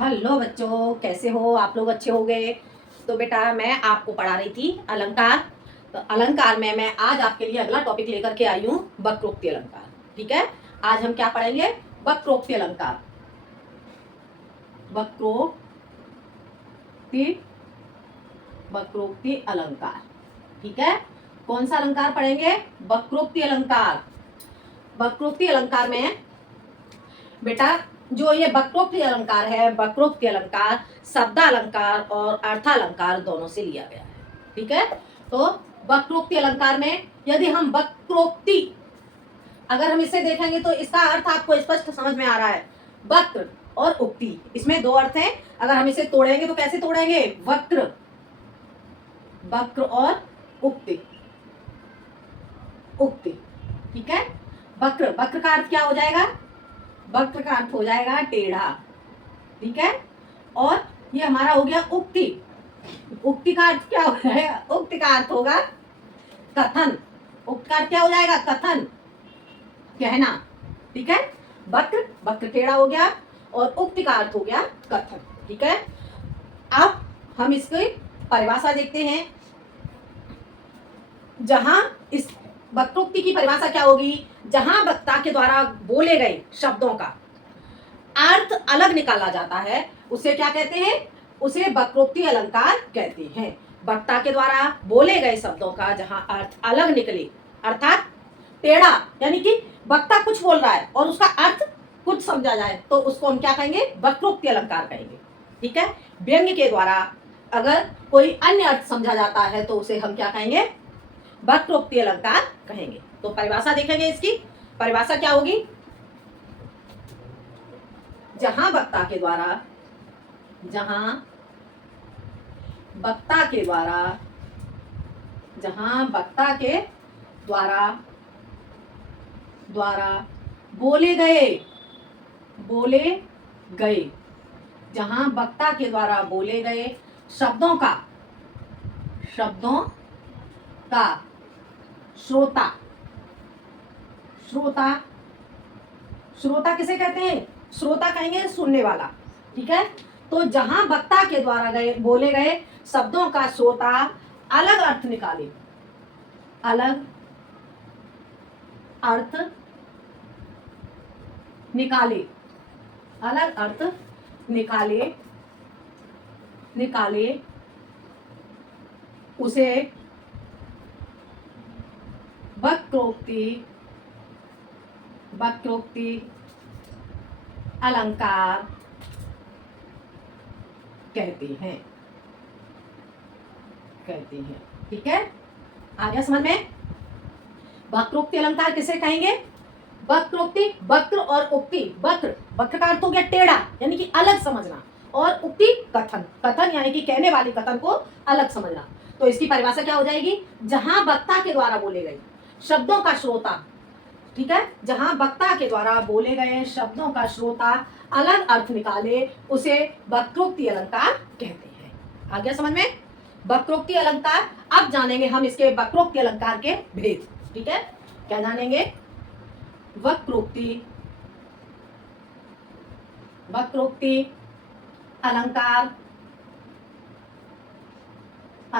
Hello बच्चों, कैसे हो आप लोग? अच्छे हो गए? तो बेटा मैं आपको पढ़ा रही थी अलंकार। तो अलंकार में मैं आज आपके लिए अगला टॉपिक लेकर के आई हूँ, वक्रोक्ति अलंकार। ठीक है, आज हम क्या पढ़ेंगे? वक्रोक्ति अलंकार। वक्रोक्ति वक्रोक्ति अलंकार। ठीक है, कौन सा अलंकार पढ़ेंगे? वक्रोक्ति अलंकार। वक्रोक्ति अलंकार में बेटा जो ये वक्रोक्ति अलंकार है, वक्रोक्ति अलंकार शब्द अलंकार और अर्थालंकार दोनों से लिया गया है। ठीक है, तो वक्रोक्ति अलंकार में यदि हम वक्रोक्ति अगर हम इसे देखेंगे तो इसका अर्थ आपको स्पष्ट समझ में आ रहा है। वक्र और उक्ति, इसमें दो अर्थ हैं। अगर हम इसे तोड़ेंगे तो कैसे तोड़ेंगे? वक्र वक्र और उक्ति उक्ति। ठीक है, वक्र वक्र का अर्थ क्या हो जाएगा? वक्र का अर्थ हो जाएगा टेढ़ा। ठीक है, और ये हमारा हो गया उक्ति। उक्ति का अर्थ क्या हो जाएगा? उक्ति का अर्थ होगा कथन। उक्ति का अर्थ क्या हो जाएगा? कथन, कहना। ठीक है, वक्र वक्र टेढ़ा हो गया और उक्ति का अर्थ हो गया कथन। ठीक है, अब हम इसकी परिभाषा देखते हैं। जहां इस वक्रोक्ति की परिभाषा क्या होगी? जहां वक्ता के द्वारा बोले गए शब्दों का अर्थ अलग निकाला जाता है, उसे क्या कहते हैं? उसे वक्रोक्ति अलंकार कहते हैं। वक्ता के द्वारा बोले गए शब्दों का जहां अर्थ अलग निकले, अर्थात टेढ़ा, यानी कि वक्ता कुछ बोल रहा है और उसका अर्थ कुछ समझा जाए, तो उसको हम क्या कहेंगे? वक्रोक्ति अलंकार कहेंगे। ठीक है, व्यंग्य के द्वारा अगर कोई अन्य अर्थ समझा जाता है तो उसे हम क्या कहेंगे? वक्रोक्ति अलंकार कहेंगे। तो परिभाषा देखेंगे, इसकी परिभाषा क्या होगी? जहां वक्ता के द्वारा जहां वक्ता के द्वारा जहां वक्ता के द्वारा द्वारा बोले गए जहां वक्ता के द्वारा बोले गए शब्दों का श्रोता श्रोता श्रोता किसे कहते हैं? श्रोता कहेंगे सुनने वाला। ठीक है, तो जहां वक्ता के द्वारा बोले गए शब्दों का श्रोता अलग अर्थ निकाले, अलग अर्थ निकाले अलग अर्थ निकाले उसे वक्रोक्ति अलंकार कहते हैं। ठीक है, आ गया समझ में? वक्रोक्ति अलंकार किसे कहेंगे? वक्रोक्ति वक्र और उक्ति। वक्र वक्र का अर्थ हो गया टेढ़ा, यानी कि अलग समझना, और उक्ति कथन कथन यानी कि कहने वाले कथन को अलग समझना। तो इसकी परिभाषा क्या हो जाएगी? जहां वक्ता के द्वारा बोले गए शब्दों का श्रोता, ठीक है, जहां वक्ता के द्वारा बोले गए शब्दों का श्रोता अलग अर्थ निकाले उसे वक्रोक्ति अलंकार कहते हैं। आ गया समझ में? वक्रोक्ति अलंकार। अब जानेंगे हम इसके वक्रोक्ति अलंकार के भेद। ठीक है, क्या जानेंगे? वक्रोक्ति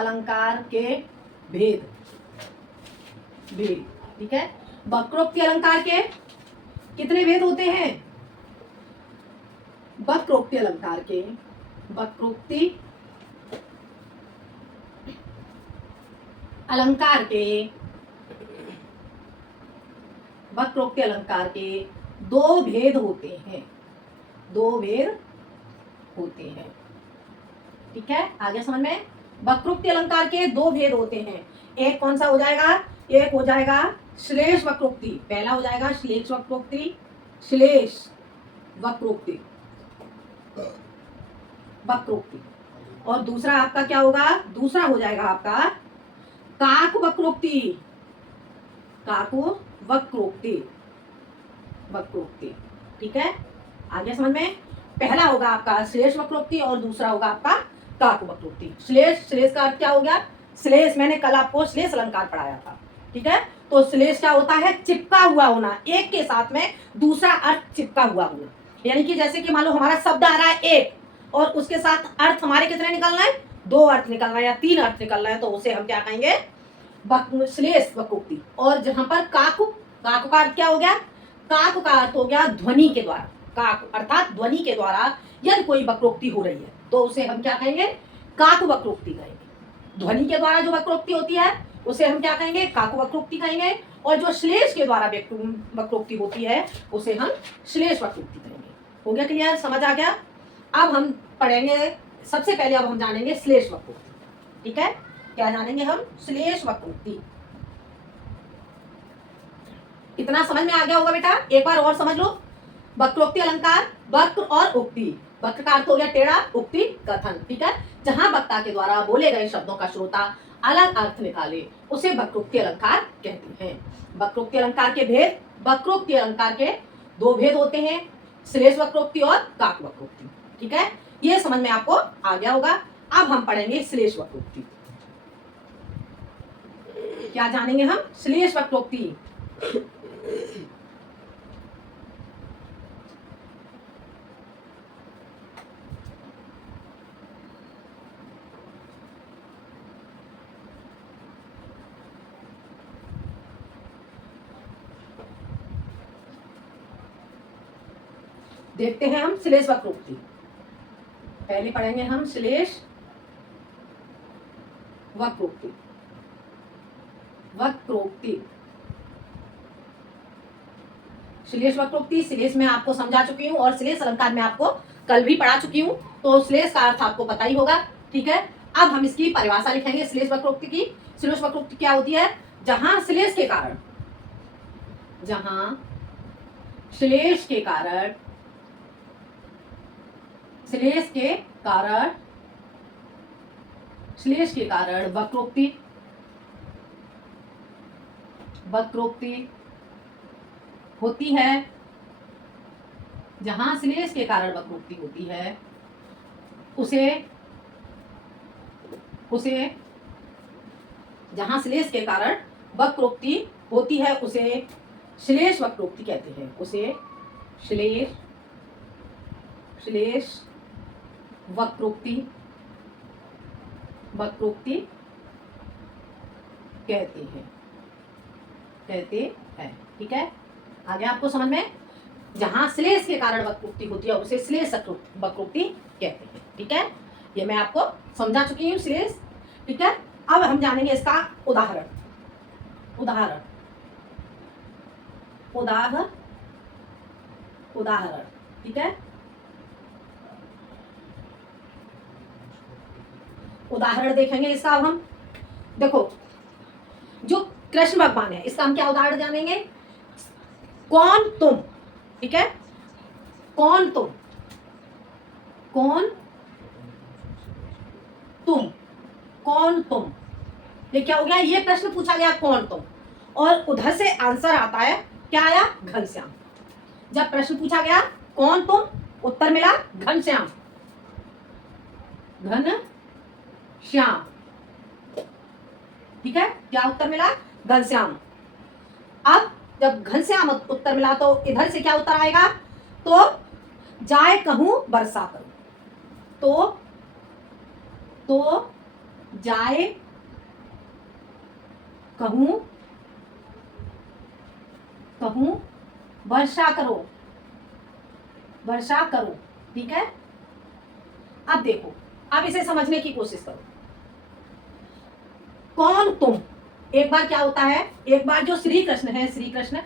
अलंकार के भेद। ठीक है, वक्रोक्ति अलंकार के कितने भेद होते हैं? वक्रोक्ति अलंकार के वक्रोक्ति अलंकार के दो भेद होते हैं। ठीक है, आगे समझ में? वक्रोक्ति अलंकार के दो भेद होते हैं। एक कौन सा हो जाएगा? एक हो जाएगा श्लेष वक्रोक्ति। पहला हो जाएगा श्लेष वक्रोक्ति और दूसरा आपका क्या होगा? दूसरा हो जाएगा आपका काक वक्रोक्ति। ठीक है, आगे समझ में? पहला होगा आपका श्लेष वक्रोक्ति और दूसरा होगा आपका काक वक्रोक्ति। श्लेष का अर्थ क्या हो गया? श्लेष मैंने कल आपको श्लेष अलंकार पढ़ाया था। ठीक है, तो श्लेष क्या होता है? चिपका हुआ होना, एक के साथ में दूसरा अर्थ चिपका हुआ होना। यानी कि जैसे कि मान लो हमारा शब्द आ रहा है एक, और उसके साथ अर्थ हमारे कितने निकलना है, 2 अर्थ निकलना है या 3 अर्थ निकलना है, तो उसे हम क्या कहेंगे, श्लेष वक्रोक्ति। और जहां पर काकु, काकु का अर्थ क्या हो गया, काकु का अर्थ हो गया ध्वनि के द्वारा, काकु अर्थात ध्वनि के द्वारा यदि कोई वक्रोक्ति हो रही है तो उसे हम क्या कहेंगे, काकु वक्रोक्ति कहेंगे। ध्वनि के द्वारा जो वक्रोक्ति होती है उसे हम क्या कहेंगे, काकु वक्रोक्ति कहेंगे। और जो श्लेष के द्वारा वक्रोक्ति होती है उसे हम श्लेष वक्रोक्ति कहेंगे। हो गया क्लियर, समझ आ गया। अब हम पढ़ेंगे, सबसे पहले अब हम जानेंगे श्लेष वक्रोक्ति। ठीक है, क्या जानेंगे हम, श्लेष वक्रोक्ति। इतना समझ में आ गया होगा बेटा, एक बार और समझ लो। वक्रोक्ति अलंकार, वक्र और उक्ति। वक्र का अर्थ हो गया टेढ़ा, उक्ति कथन। ठीक है, जहां वक्ता के द्वारा बोले गए शब्दों का श्रोता अलग अर्थ निकाले उसे वक्रोक्ति अलंकार कहते हैं। वक्रोक्ति अलंकार के भेद, वक्रोक्ति अलंकार के 2 भेद होते हैं, श्लेष वक्रोक्ति और काक वक्रोक्ति। ठीक है, ये समझ में आपको आ गया होगा। अब हम पढ़ेंगे श्लेष वक्रोक्ति। क्या जानेंगे हम, श्लेष वक्रोक्ति। देखते हैं हम श्लेष वक्रोक्ति। पहले पढ़ेंगे हम श्लेष वक्रोक्ति। वक्रोक्ति, श्लेष वक्रोक्ति, श्लेष में आपको समझा चुकी हूँ और श्लेष अलंकार में आपको कल भी पढ़ा चुकी हूँ, तो श्लेष का अर्थ आपको पता ही होगा। ठीक है, अब हम इसकी परिभाषा लिखेंगे श्लेष वक्रोक्ति की। श्लेष वक्रोक्ति क्या होती है, जहां श्लेष के कारण, जहां श्लेष के कारण, श्लेष के कारण, श्लेष के कारण वक्रोक्ति, वक्रोक्ति होती है, जहां श्लेष के कारण वक्रोक्ति होती है उसे जहां श्लेष के कारण वक्रोक्ति होती है उसे श्लेष वक्रोक्ति कहते हैं। उसे श्लेष वक्रोक्ति कहते हैं। ठीक है, आ गया आपको समझ में। जहां श्लेष के कारण वक्रोक्ति होती है उसे श्लेष वक्रोक्ति कहते हैं। ठीक है, ये मैं आपको समझा चुकी हूँ श्लेष। ठीक है, अब हम जानेंगे इसका उदाहरण। उदाहरण ठीक है, उदाहरण देखेंगे इसका। अब हम देखो, जो कृष्ण भगवान है इसका हम क्या उदाहरण जानेंगे, कौन तुम। ठीक है, कौन तुम, कौन तुम, कौन तुम, ये क्या हो गया, ये प्रश्न पूछा गया कौन तुम, और उधर से आंसर आता है, क्या आया, घनश्याम। जब प्रश्न पूछा गया कौन तुम, उत्तर मिला घनश्याम, घनश्याम। ठीक है, क्या उत्तर मिला, घनश्याम। अब जब घनश्याम उत्तर मिला तो इधर से क्या उत्तर आएगा, तो जाए कहूं बरसा करूं, तो जाए कहूं वर्षा करो। ठीक है, अब देखो, अब इसे समझने की कोशिश करो। कौन तुम, एक बार क्या होता है, एक बार जो श्री कृष्ण है, श्री कृष्ण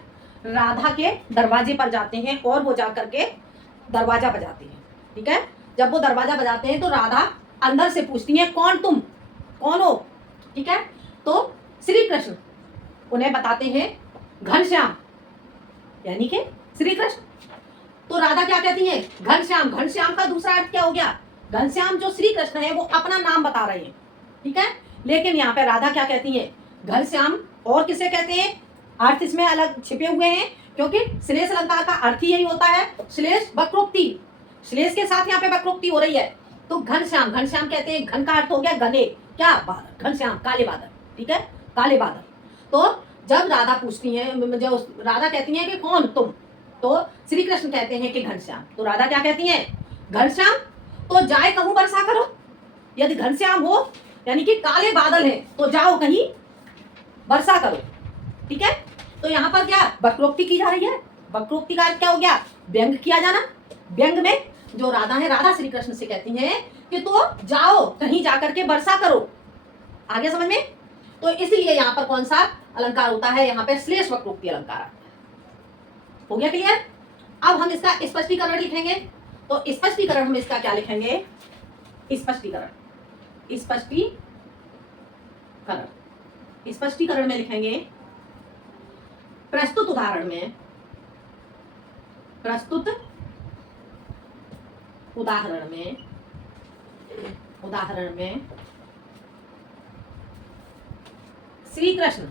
राधा के दरवाजे पर जाते हैं और वो जाकर के दरवाजा बजाते हैं। ठीक है, जब वो दरवाजा बजाते हैं तो राधा अंदर से पूछती है कौन तुम, कौन हो। ठीक है, तो श्री कृष्ण उन्हें बताते हैं घनश्याम, यानी कि श्री कृष्ण। तो राधा क्या कहती है, घनश्याम। घनश्याम का दूसरा अर्थ क्या हो गया, घनश्याम जो श्री कृष्ण है वो अपना नाम बता रहे हैं। ठीक है, लेकिन यहाँ पे राधा क्या कहती है, घनश्याम। और किसे कहते हैं, अर्थ इसमें अलग छिपे हुए हैं, क्योंकि श्लेष अलंकार का अर्थ ही यही होता है, श्लेष वक्रोक्ति। श्लेष के साथ यहाँ पे वक्रोक्ति हो रही है, तो घनश्याम, घनश्याम कहते हैं, घन का अर्थ हो गया घने, क्या बादल, घनश्याम काले बादल। ठीक है, काले बादल। तो जब राधा पूछती है, जब राधा कहती है कि कौन तुम, तो श्री कृष्ण कहते हैं कि घनश्याम। तो राधा क्या कहती है, घनश्याम। तो जाए कहूं वर्षा करो। यदि घनश्याम हो यानी कि काले बादल हैं तो जाओ कहीं वर्षा करो। ठीक है, तो यहाँ पर क्या वक्रोक्ति की जा रही है। वक्रोक्ति का अर्थ क्या हो गया, व्यंग किया जाना। व्यंग में जो राधा है, राधा श्री कृष्ण से कहती हैं कि तो जाओ कहीं जाकर के वर्षा करो। आगे समझ में। तो इसलिए यहाँ पर कौन सा अलंकार होता है, यहाँ पे श्लेष वक्रोक्ति अलंकार। हो गया क्लियर। अब हम इसका स्पष्टीकरण लिखेंगे। तो स्पष्टीकरण हम इसका क्या लिखेंगे, स्पष्टीकरण स्पष्टीकरण में लिखेंगे प्रस्तुत उदाहरण में श्री कृष्ण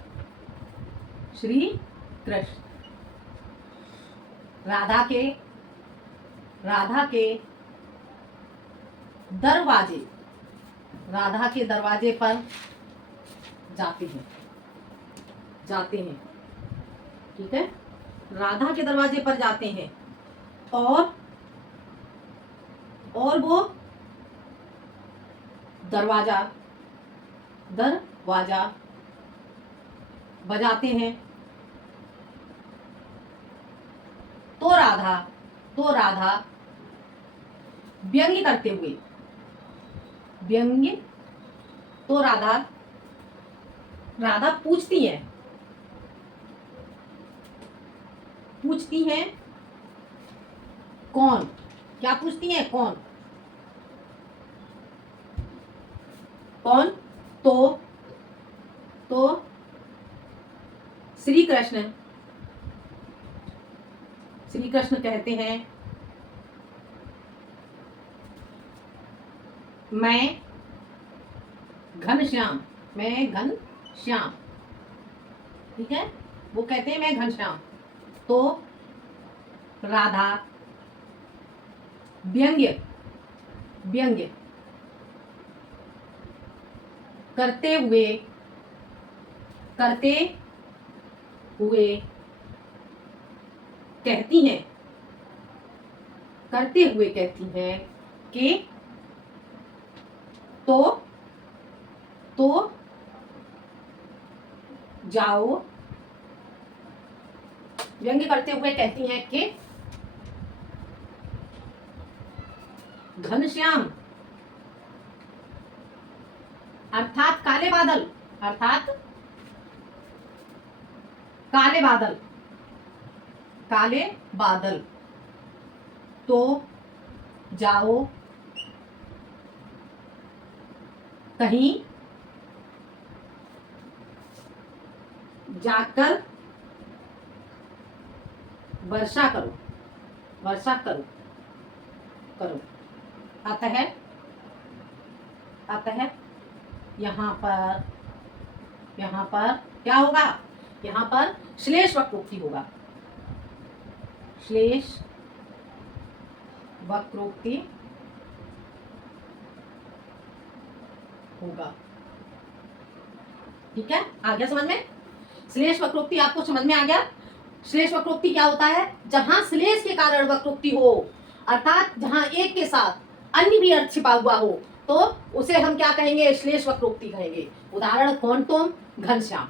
राधा के दरवाजे पर जाते हैं। ठीक है, राधा के दरवाजे पर जाते हैं और वो दरवाजा बजाते हैं। तो राधा व्यंग्य करते हुए तो राधा पूछती हैं कौन, क्या पूछती हैं, कौन तो श्री कृष्ण कहते हैं मैं घनश्याम। ठीक है, वो कहते हैं मैं घनश्याम। तो राधा व्यंग्य करते हुए कहती हैं कि तो जाओ, व्यंग्य करते हुए कहती हैं कि घनश्याम अर्थात काले बादल तो जाओ कहीं जाकर वर्षा करो। अतः यहाँ पर क्या होगा, यहाँ पर श्लेष वक्रोक्ति होगा। ठीक है, आ गया समझ में। श्लेष वक्रोक्ति आपको समझ में आ गया। श्लेष वक्रोक्ति क्या होता है, जहां श्लेष के कारण वक्रोक्ति हो, अर्थात जहां एक के साथ अन्य भी अर्थ छिपा हुआ हो, तो उसे हम क्या कहेंगे, श्लेष वक्रोक्ति कहेंगे। उदाहरण कौन, तुम घनश्याम।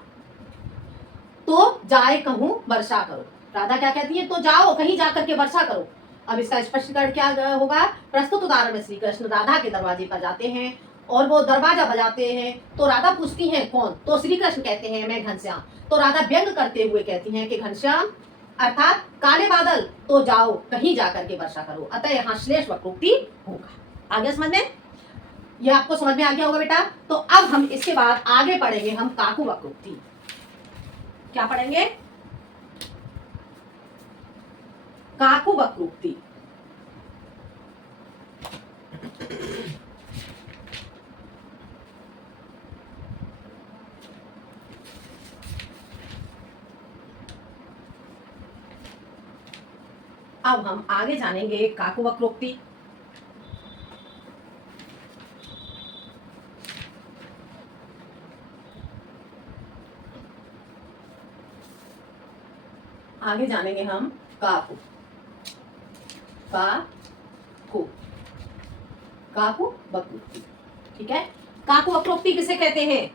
तो जाए कहूं वर्षा करो, राधा क्या कहती है, तो जाओ कहीं जाकर के वर्षा करो। अब इसका स्पष्टीकरण क्या होगा, प्रस्तुत उदाहरण में श्री कृष्ण राधा के दरवाजे पर जाते हैं और वो दरवाजा बजाते हैं। तो राधा पूछती हैं कौन, तो श्री कृष्ण कहते हैं मैं घनश्याम। तो राधा व्यंग करते हुए कहती हैं कि घनश्याम अर्थात काले बादल तो जाओ कहीं जाकर के वर्षा करो। अतः यहाँ श्लेष वक्रोक्ति होगा। आगे समझ में, यह आपको समझ में आ गया होगा बेटा। तो अब हम इसके बाद आगे पढ़ेंगे हम काकू वक्रोक्ति। क्या पढ़ेंगे, काकू वक्रोक्ति। अब हम आगे जानेंगे काकू वक्रोक्ति। आगे जानेंगे हम काकू। काकु वक्रोक्ति। ठीक है, काकु वक्रोक्ति किसे कहते हैं?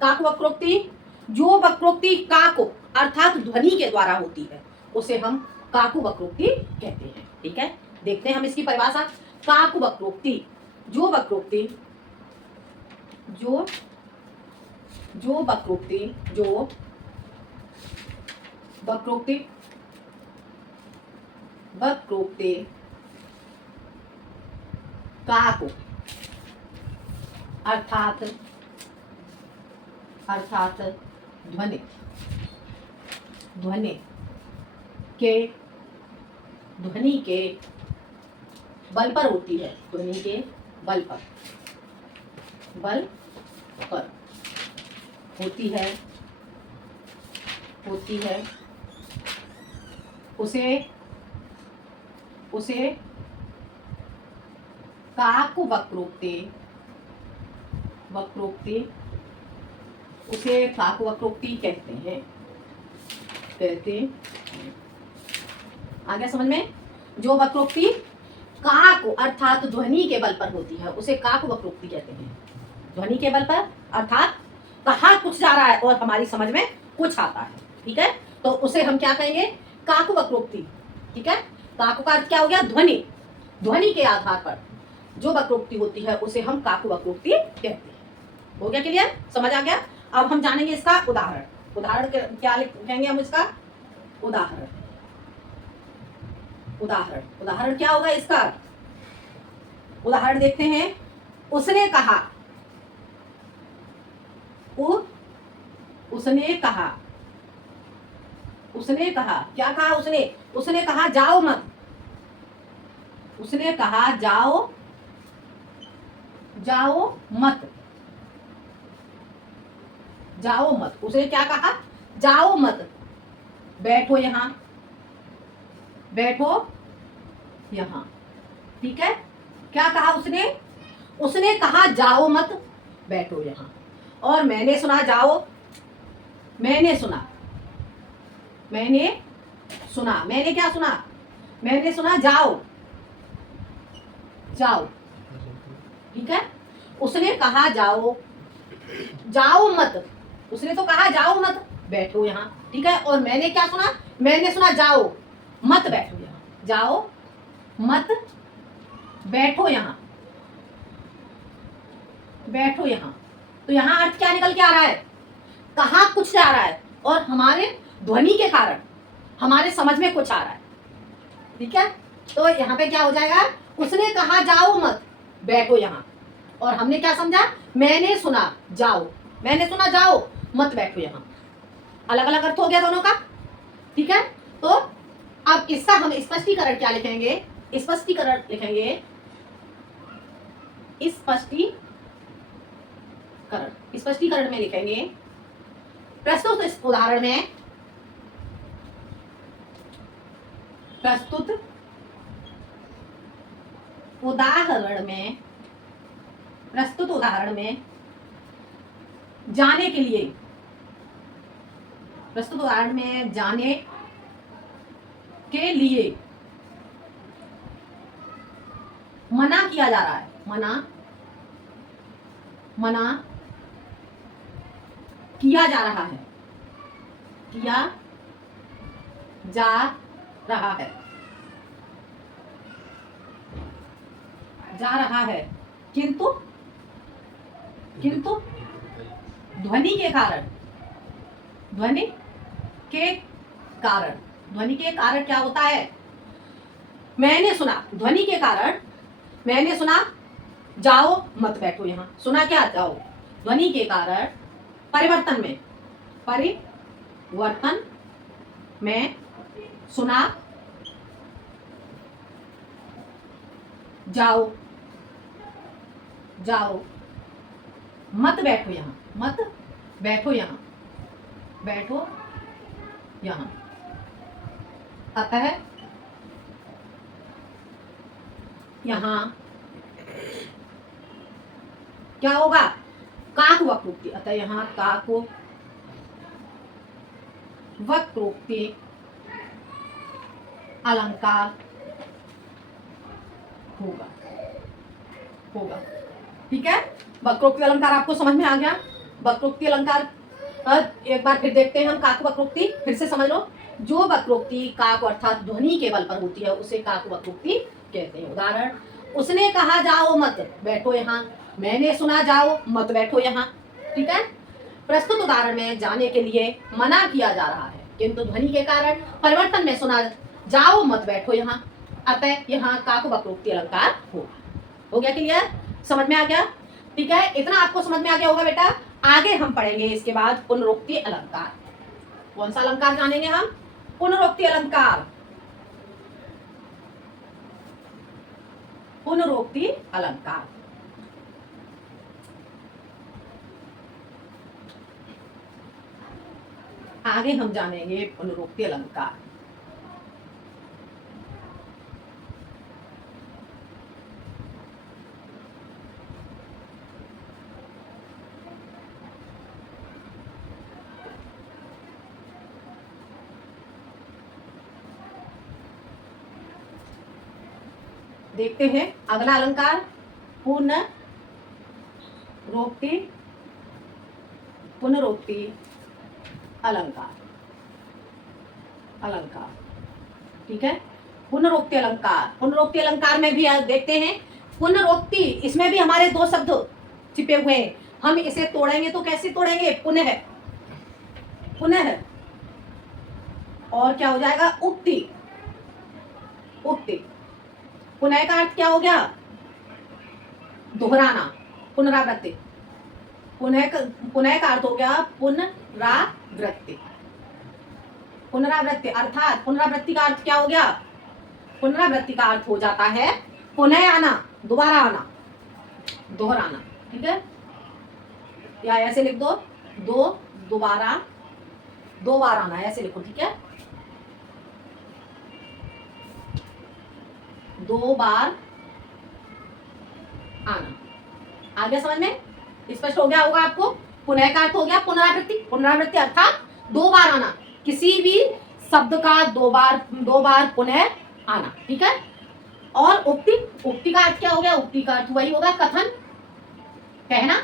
काकु वक्रोक्ति, जो वक्रोक्ति काकु अर्थात ध्वनि के द्वारा होती है उसे हम काकु वक्रोक्ति कहते हैं। ठीक है, देखते हैं हम इसकी परिभाषा। काकु वक्रोक्ति, जो वक्रोक्ति जो जो वक्रोक्ति जो वक्रोक्ति वक्रोक्ति काकु अर्थात ध्वनि के बल पर होती है, ध्वनि के बल पर होती है उसे काकु वक्रोक्ति उसे काकु वक्रोक्ति कहते हैं। आ गया समझ में? जो वक्रोक्ति काकु अर्थात ध्वनि के बल पर होती है उसे काकु वक्रोक्ति कहते हैं। ध्वनि के बल पर अर्थात कहा कुछ जा रहा है और हमारी समझ में कुछ आता है। ठीक है, तो उसे हम क्या कहेंगे? काकु वक्रोक्ति। ठीक है, काकु का अर्थ क्या हो गया? ध्वनि के आधार पर जो वक्रोक्ति होती है उसे हम काकु वक्रोक्ति कहते हैं। हो गया क्लियर? समझ आ गया? अब हम जानेंगे इसका उदाहरण क्या लिखेंगे हम इसका? उदाहरण क्या होगा इसका? उदाहरण देखते हैं। उसने कहा क्या कहा उसने कहा जाओ मत। उसने कहा जाओ मत। उसने क्या कहा? जाओ मत, बैठो यहाँ। ठीक है, क्या कहा उसने कहा जाओ मत, बैठो यहाँ। और मैंने सुना जाओ। मैंने क्या सुना? मैंने सुना जाओ। ठीक है, उसने कहा जाओ मत। उसने तो कहा जाओ मत, बैठो यहाँ। ठीक है, और मैंने क्या सुना? मैंने सुना जाओ मत, बैठो यहाँ। जाओ मत, बैठो यहाँ। तो यहाँ अर्थ क्या निकल के आ रहा है? कहा कुछ जा रहा है और हमारे ध्वनि के कारण हमारे समझ में कुछ आ रहा है। ठीक है, तो यहाँ पे क्या हो जाएगा? उसने कहा जाओ मत, बैठो यहाँ। और हमने क्या समझा? मैंने सुना जाओ मत, बैठो यहाँ। अलग अलग अर्थ हो गया दोनों का। ठीक है, तो अब इसका हम स्पष्टीकरण क्या लिखेंगे? स्पष्टीकरण में लिखेंगे प्रस्तुत उदाहरण में जाने के लिए मना किया जा रहा है। मना किया जा रहा है। किंतु ध्वनि के कारण क्या होता है? मैंने सुना, ध्वनि के कारण मैंने सुना जाओ मत, बैठो यहाँ। सुना क्या? जाओ। ध्वनि के कारण परिवर्तन में सुना जाओ मत, बैठो यहाँ। अतः यहाँ क्या होगा? काकु वक्रोक्ति। अतः यहाँ काकु वक्रोक्ति अलंकार होगा। होगा। ठीक है, वक्रोक्ति अलंकार आपको समझ में आ गया। वक्रोक्ति अलंकार एक बार फिर देखते हैं हम। काक वक्रोक्ति फिर से समझ लो। जो वक्रोक्ति काक अर्थात ध्वनि के बल पर होती है उसे काक वक्रोक्ति कहते हैं। उदाहरण, उसने कहा जाओ मत बैठो यहाँ, मैंने सुना जाओ मत बैठो यहाँ। ठीक है, प्रस्तुत उदाहरण में जाने के लिए मना किया जा रहा है, किंतु ध्वनि के कारण परिवर्तन में सुना जाओ मत बैठो यहाँ, अतः यहाँ काक वक्रोक्ति अलंकार होगा। हो गया क्लियर? समझ में आ गया? ठीक है, इतना आपको समझ में आ गया होगा बेटा। आगे हम पढ़ेंगे इसके बाद पुनरुक्ति अलंकार। कौन सा अलंकार जानेंगे हम? पुनरुक्ति अलंकार। पुनरुक्ति अलंकार आगे हम जानेंगे पुनरुक्ति अलंकार। देखते हैं अगला अलंकार, पुनरुक्ति अलंकार। अलंकार ठीक है, पुनरुक्ति अलंकार। पुनरुक्ति अलंकार में भी देखते हैं पुनरुक्ति, इसमें भी हमारे दो शब्द छिपे हुए हैं। हम इसे तोड़ेंगे तो कैसे तोड़ेंगे? पुनः, पुनः, और क्या हो जाएगा? उक्ति। उक्ति, पुनः का अर्थ क्या हो गया? दोहराना, पुनरावृत्ति। पुनः का अर्थ हो गया पुनरावृत्ति। पुनरावृत्ति अर्थात पुनरावृत्ति का अर्थ क्या हो गया? पुनरावृत्ति का अर्थ हो जाता है पुनः आना, दोबारा आना, दोहराना। ठीक है, या ऐसे लिख दो, दोबारा, दो बार आना, ऐसे लिखो। ठीक है, दो बार आना। आ गया समझ में? स्पष्ट हो गया होगा आपको। पुनः का अर्थ हो गया पुनरावृत्ति। पुनरावृत्ति अर्थात दो बार आना, किसी भी शब्द का दो बार पुनः आना। ठीक है, और उक्ति, उक्ति का अर्थ क्या हो गया? उक्ति का अर्थ वही होगा कथन, कहना।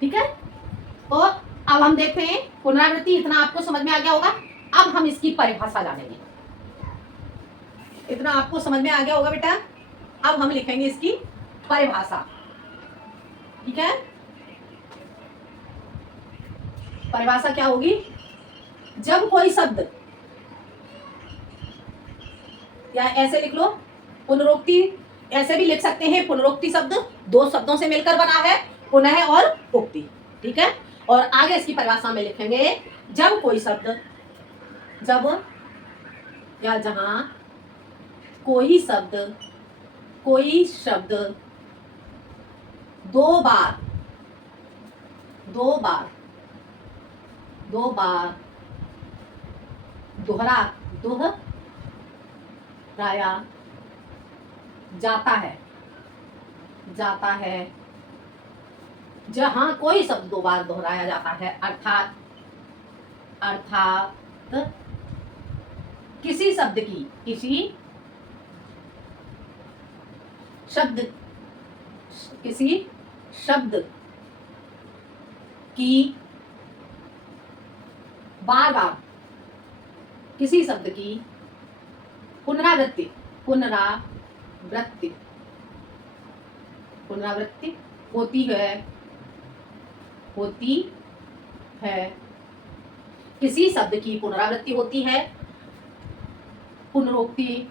ठीक है, तो अब हम देखते हैं पुनरावृत्ति। इतना आपको समझ में आ गया होगा। अब हम इसकी परिभाषा जानेंगे। इतना आपको समझ में आ गया होगा बेटा। अब हम लिखेंगे इसकी परिभाषा। ठीक है, परिभाषा क्या होगी? जब कोई शब्द, या ऐसे लिख लो पुनरुक्ति, ऐसे भी लिख सकते हैं। पुनरुक्ति शब्द दो शब्दों से मिलकर बना है, पुनः और उक्ति। ठीक है, और आगे इसकी परिभाषा में लिखेंगे जब कोई शब्द, जब या जहां कोई शब्द दो बार दोहराया जाता है, जहां कोई शब्द दो बार दोहराया जाता है, अर्थात किसी शब्द की बार-बार, किसी शब्द की पुनरावृत्ति होती है, किसी शब्द की पुनरावृत्ति होती है, पुनरुक्ति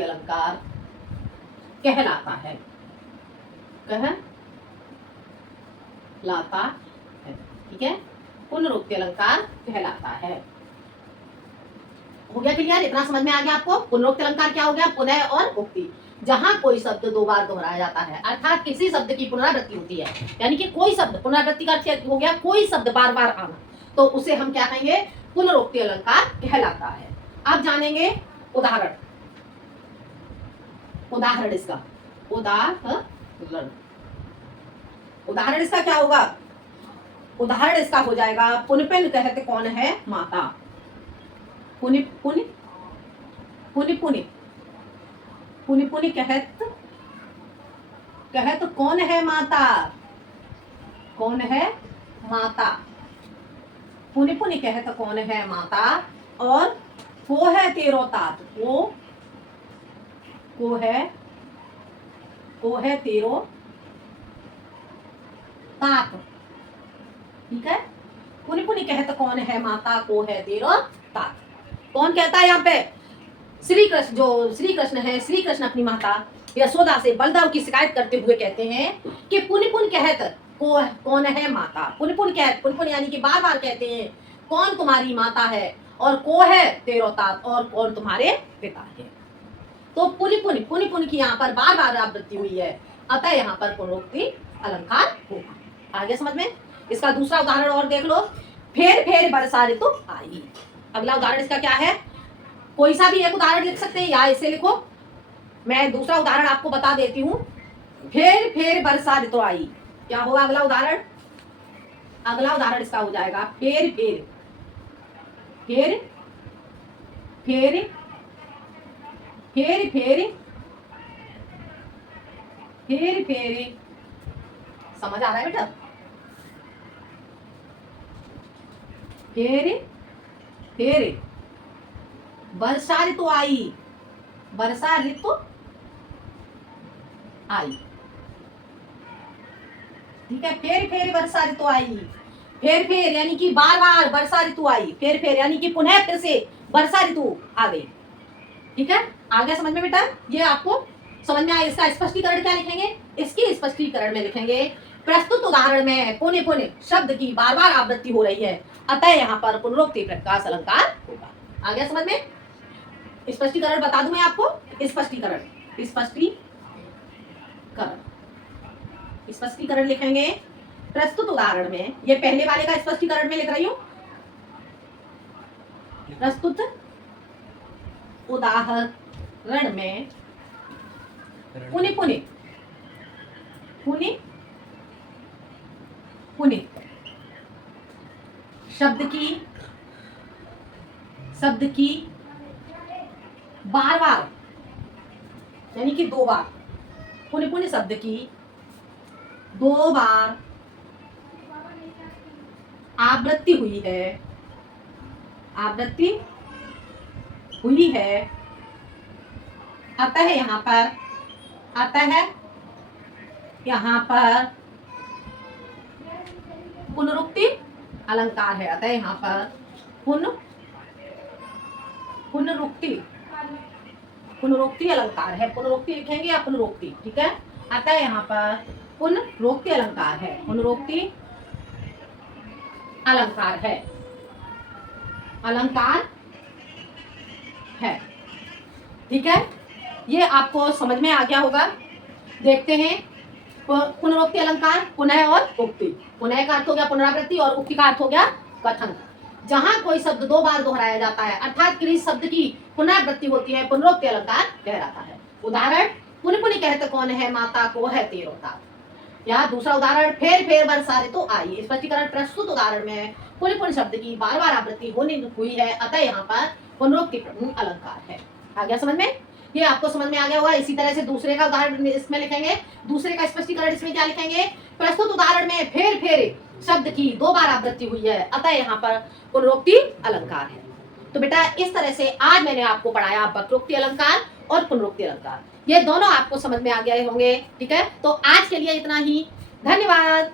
अलंकार कहलाता है। ठीक है, पुनरुक्ति अलंकार कहलाता है। हो गया क्लियर? इतना समझ में आ गया आपको? पुनरुक्ति अलंकार क्या हो गया? पुनः और उक्ति, जहां कोई शब्द दो बार दोहराया जाता है, अर्थात किसी शब्द की पुनरावृत्ति होती है। यानी कि कोई शब्द, पुनरावृत्ति का अर्थ हो गया कोई शब्द बार बार आना, तो उसे हम क्या कहेंगे? पुनरुक्ति अलंकार कहलाता है। अब जानेंगे उदाहरण। इसका उदाहरण इसका क्या होगा? उदाहरण इसका हो जाएगा पुनपिन कहते कौन है? माता। पुनि पुनि पुनि पुनि पुनि पुनि कहत कहत कौन है माता, कौन है माता। पुनि पुनि कहत कौन है माता, और को है तेरो तात, को है तेरो तात। ठीक है, पुनि पुनि कहत कौन है माता, को है तेरो तात। कौन कहता है यहाँ पे? श्री कृष्ण, जो श्री कृष्ण है, श्री कृष्ण अपनी माता यशोदा से बलदाव की शिकायत करते हुए कहते हैं कि पुनि पुनि कहत कौन है माता। पुनि पुनि कहत, पुनि पुनि यानी कि बार बार कहते हैं कौन तुम्हारी माता है, और को है तेरो तात, और कौन तुम्हारे पिता है। तो पुनि पुनि, पुनि पुनि की यहाँ पर बार बार आवृत्ति हुई है, अतः यहाँ पर पुनरुक्ति अलंकार होगा। आगे समझ में? इसका दूसरा उदाहरण और देख लो। फेर फेर बरसा ऋतु आई। अगला उदाहरण इसका क्या है? कोई सा भी एक उदाहरण लिख सकते हैं या इसे लिखो। मैं दूसरा उदाहरण आपको बता देती हूँ। फेर फेर बरसा ऋतु आई, क्या होगा अगला उदाहरण? अगला उदाहरण इसका हो जाएगा फेर फेर, फेर फेर फेर फेर फेर फेर। समझ आ रहा है बेटा? फेर फेर वर्षा ऋतु आई, वर्षा ऋतु आई। ठीक है, फेर फेर वर्षा ऋतु आई। फेर फेर यानी कि बार बार वर्षा ऋतु आई, फेर फेर यानी कि पुनः फिर से वर्षा ऋतु आ गई। ठीक है, आ गया समझ में बेटा? ये आपको समझ में आया। इसका स्पष्टीकरण क्या लिखेंगे? इसकी स्पष्टीकरण में लिखेंगे प्रस्तुत उदाहरण में पुनि पुनि शब्द की बार बार आवृत्ति हो रही है, अतः यहाँ पर पुनरुक्ति प्रकाश अलंकार होगा। आ गया समझ में? स्पष्टीकरण बता दूं मैं आपको। स्पष्टीकरण, स्पष्टीकरण लिखेंगे प्रस्तुत उदाहरण में। ये पहले वाले का स्पष्टीकरण में लिख रही हूं। प्रस्तुत उदाहरण में पुनि पुनि पुनि पुनि शब्द की बार बार यानी कि दो बार, पुनि पुनि शब्द की दो बार आवृत्ति हुई है, आवृत्ति हुई है, अतः यहाँ पर, अतः यहाँ पर पुनरुक्ति अलंकार है। अतः यहाँ पर पुनरुक्ति अलंकार है। पुनरुक्ति लिखेंगे या पुनरुक्ति? ठीक है, अतः यहाँ पर पुनरुक्ति अलंकार है, पुनरुक्ति अलंकार है, अलंकार है। ठीक है, ये आपको समझ में आ गया होगा। देखते हैं पुनरुक्ति अलंकार, पुनः और उक्ति। पुनः का अर्थ हो गया पुनरावृत्ति और उक्ति का अर्थ हो गया कथन। जहां कोई शब्द दो बार दोहराया जाता है अर्थात किसी शब्द की पुनरावृत्ति होती है, पुनरुक्ति अलंकार कहलाता है। उदाहरण पुनि पुनि कहत कौन है माता, को है तेरो तात। या दूसरा उदाहरण फेर फेर बरसा ऋतु आई। स्पष्टीकरण प्रस्तुत उदाहरण में पुनि पुनि शब्द की बार बार आवृत्ति होनी हुई है, अतः यहाँ पर पुनरुक्ति अलंकार है। आ गया समझ में? ये आपको समझ में आ गया होगा। इसी तरह से दूसरे का उदाहरण इसमें लिखेंगे, दूसरे का स्पष्टीकरण इसमें क्या लिखेंगे? प्रस्तुत उदाहरण में फेर फेर शब्द की दो बार आवृत्ति हुई है, अतः यहाँ पर पुनरुक्ति अलंकार है। तो बेटा इस तरह से आज मैंने आपको पढ़ाया वक्रोक्ति अलंकार और पुनरुक्ति अलंकार। ये दोनों आपको समझ में आ गए होंगे। ठीक है, तो आज के लिए इतना ही। धन्यवाद।